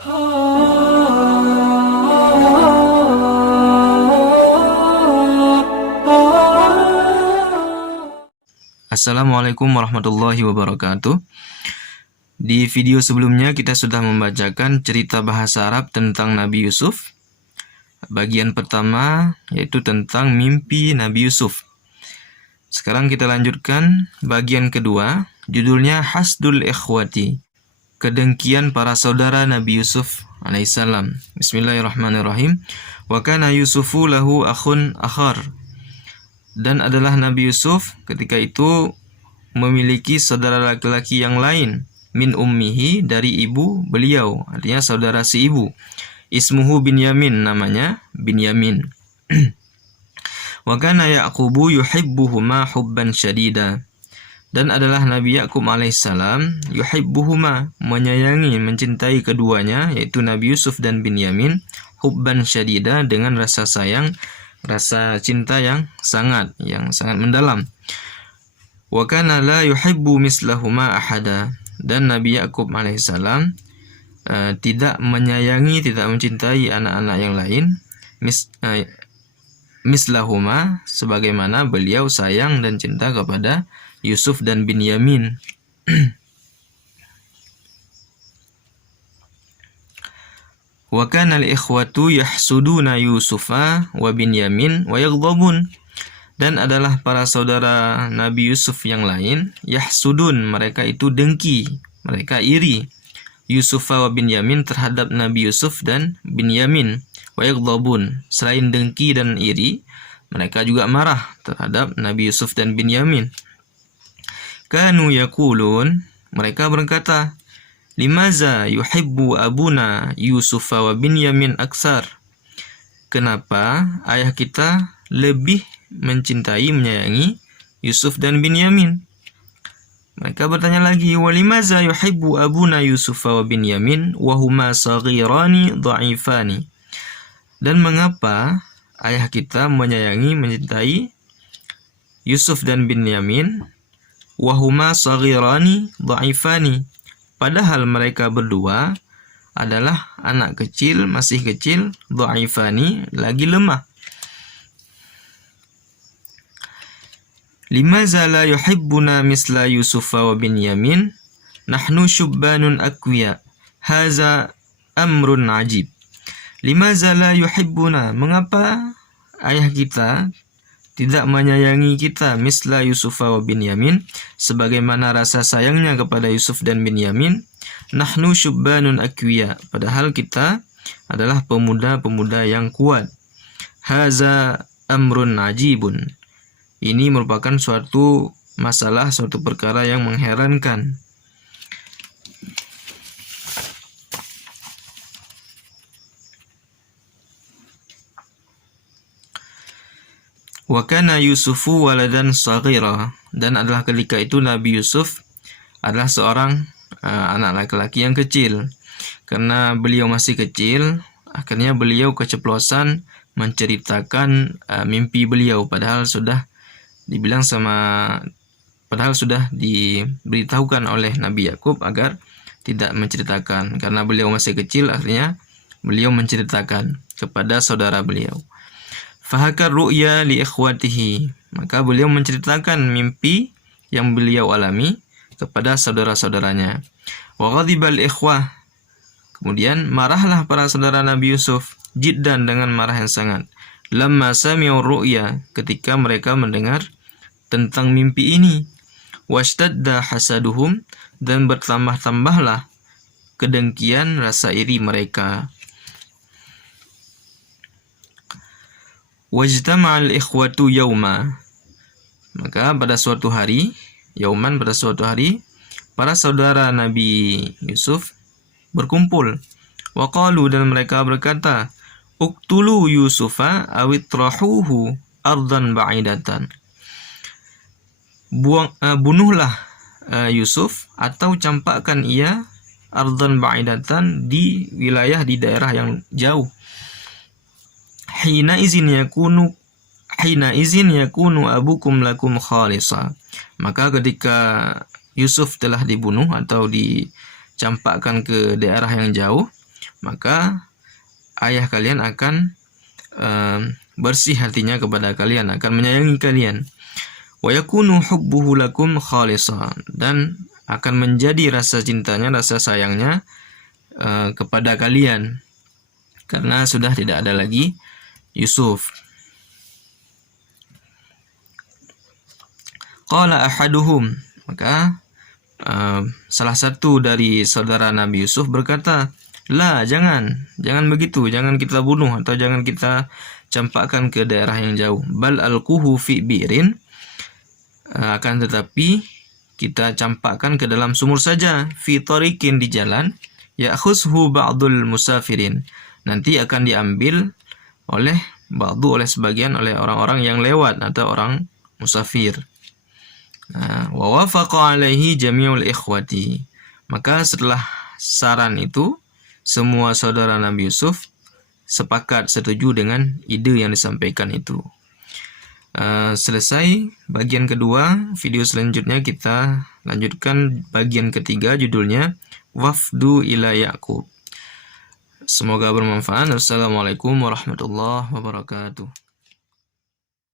Assalamualaikum warahmatullahi wabarakatuh. Di video sebelumnya kita sudah membacakan cerita bahasa Arab tentang Nabi Yusuf. Bagian pertama yaitu tentang mimpi Nabi Yusuf. Sekarang kita lanjutkan bagian kedua, judulnya Hasdul Ikhwati, kedengkian para saudara Nabi Yusuf alaihissalam. Bismillahirrahmanirrahim. Wa kana Yusufu lahu akhun akhar. Dan adalah Nabi Yusuf ketika itu memiliki saudara laki-laki yang lain, min ummihi, dari ibu beliau, artinya saudara si ibu. Ismuhu Binyamin, namanya Binyamin. Wa kana Yaqubu yuhibbuhuma hubban syadida. Dan adalah Nabi Yakub alaihissalam yuhibbuhuma, menyayangi, mencintai keduanya, yaitu Nabi Yusuf dan Binyamin, hubban syadida, dengan rasa sayang, rasa cinta yang sangat mendalam. Wa kana la yuhibbu mislahuma ahada. Dan Nabi Yakub alaihissalam tidak menyayangi, tidak mencintai anak-anak yang lain mislahuma, sebagaimana beliau sayang dan cinta kepada Yusuf dan Binyamin. Wa kana al-ikhwatu yahsuduna Yusufa wa Binyamin wa yaghdabun. Dan adalah para saudara Nabi Yusuf yang lain, yahsudun, mereka itu dengki, mereka iri, Yusufa wa Binyamin, terhadap Nabi Yusuf dan Binyamin, wa yaghdabun, selain dengki dan iri, mereka juga marah terhadap Nabi Yusuf dan Binyamin. Kanu yaqulun, mereka berkata, limaza yuhibbu abuna Yusufa wa Binyamin aksar. Kenapa ayah kita lebih mencintai, menyayangi Yusuf dan Binyamin? Mereka bertanya lagi, walimaza yuhibbu abuna Yusufa wa Binyamin wa huma saghirani dha'ifani. Dan mengapa ayah kita menyayangi, mencintai Yusuf dan Binyamin wa huma saghirani dha'ifani, padahal mereka berdua adalah anak kecil, masih kecil, dha'ifani, lagi lemah. Limaza la yuhibbuna misla Yusufa wa Binyamin, nahnu syubbanun aqwiya, haza amrun ajib. Limaza la yuhibbuna, mengapa ayah kita tidak menyayangi kita, misla Yusufa wa Binyamin, sebagaimana rasa sayangnya kepada Yusuf dan Binyamin. Nahnu syubbanun aqwiya, padahal kita adalah pemuda-pemuda yang kuat. Haza amrun ajibun, ini merupakan suatu masalah, suatu perkara yang mengherankan. Wa kana Yusufu waladan saghira, dan adalah ketika itu Nabi Yusuf adalah seorang anak laki-laki yang kecil. Karena beliau masih kecil, akhirnya beliau keceplosan menceritakan mimpi beliau, padahal sudah diberitahukan oleh Nabi Yakub agar tidak menceritakan. Karena beliau masih kecil, akhirnya beliau menceritakan kepada saudara beliau. Fahakar ru'ya li ikhwatihi, maka beliau menceritakan mimpi yang beliau alami kepada saudara-saudaranya. Wa ghadibal ikhwah, kemudian marahlah para saudara Nabi Yusuf, jiddan, dengan marah yang sangat. Lamma sami'u ru'ya, ketika mereka mendengar tentang mimpi ini. Washtadda hasaduhum, dan bertambah-tambahlah kedengkian, rasa iri mereka. Wajtama'al ikhwatu yauma, maka pada suatu hari, yauman, pada suatu hari, para saudara Nabi Yusuf berkumpul. Waqalu, dan mereka berkata, uktulu Yusufa awitrahuhu ardan ba'idatan. Bunuhlah Yusuf atau campakkan ia ardan ba'idatan, di wilayah, di daerah yang jauh. Hina izin yakunu abukum lakum khalisa, maka ketika Yusuf telah dibunuh atau dicampakkan ke daerah yang jauh, maka ayah kalian akan bersih hatinya kepada kalian, akan menyayangi kalian. Wa yakunu hubbuhu lakum khalisan, dan akan menjadi rasa cintanya, rasa sayangnya kepada kalian, karena sudah tidak ada lagi Yusuf. Qala ahaduhum, maka salah satu dari saudara Nabi Yusuf berkata, "La, jangan begitu, jangan kita bunuh atau jangan kita campakkan ke daerah yang jauh. Bal alquhu fi bi'rin, akan tetapi kita campakkan ke dalam sumur saja, fi tariqin, di jalan, ya'khuzhu ba'dul musafirin, nanti akan diambil oleh sebagian oleh orang-orang yang lewat atau orang musafir." Wa wafaqa alaihi jami'ul ikhwati, maka setelah saran itu semua saudara Nabi Yusuf sepakat, setuju dengan ide yang disampaikan itu. Selesai bagian kedua. Video selanjutnya kita lanjutkan bagian ketiga, judulnya Wafdu ila Ya'qub. Semoga bermanfaat. Wassalamualaikum warahmatullahi wabarakatuh.